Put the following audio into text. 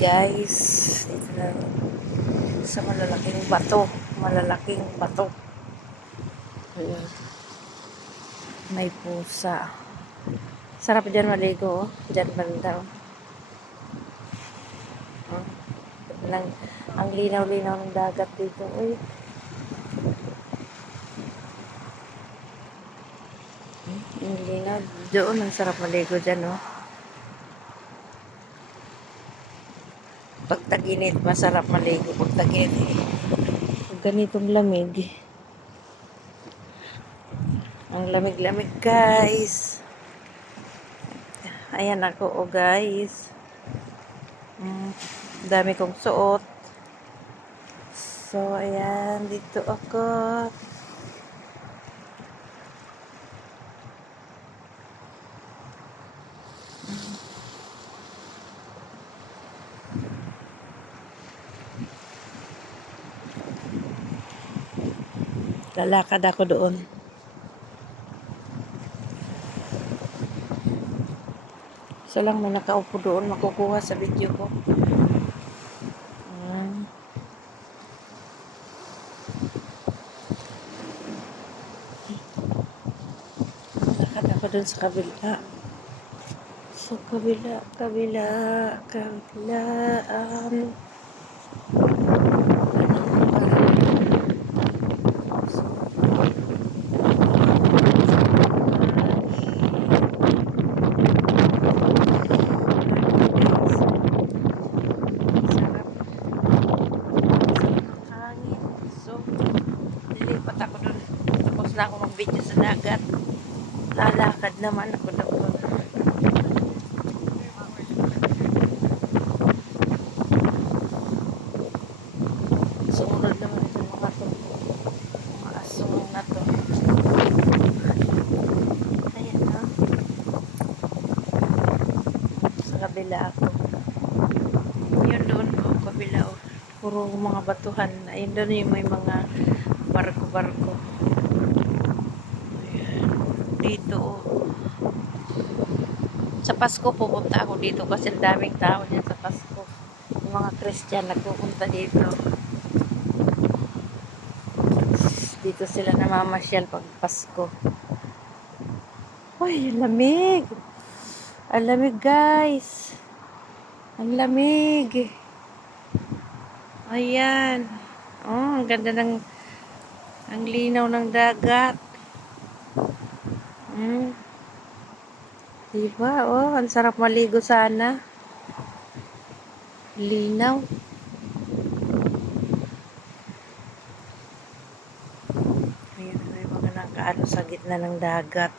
guys, dito na sa malalaking bato. Ayan. May pusa. Sarap dyan maligo, oh. Dyan banda, oh. Oh. Ang linaw-linaw ng dagat dito, uy. Ang linaw. Doon, ang sarap maligo dyan, oh. Pag tag-init, masarap maligo. Pag tag-init, pag ganitong lamig. Ang lamig-lamig, guys. Ayan ako, oh, guys. Dami kong suot. So, ayan. Dito ako. Lalakad ako doon. So lang may nakaupo doon, makukuha sa video ko. Lakad ako doon sa kabila. Sa kabilaan. Lilipat ako doon. Tapos na ako mag-video sa dagat. Lalakad naman ako doon. Sumunod naman itong mga to. Mga asong na to. Ayan na. Sa kabila ako. Yun doon ko, kabila o. Puro mga batuhan. Ayun doon yung may mga barko-barko. Dito sa Pasko pupunta ako dito kasi ang daming tao dyan sa Pasko. Yung mga Christian nagpupunta dito. Dito sila namamasyal pag Pasko. Uy, ang lamig. Ang lamig, guys. Ang lamig. Ayan. Oh, ang ganda ng ang linaw ng dagat. Diba? Oh, ang sarap maligo sana. Linaw. Ayan, may mga nakaano sa gitna ng dagat.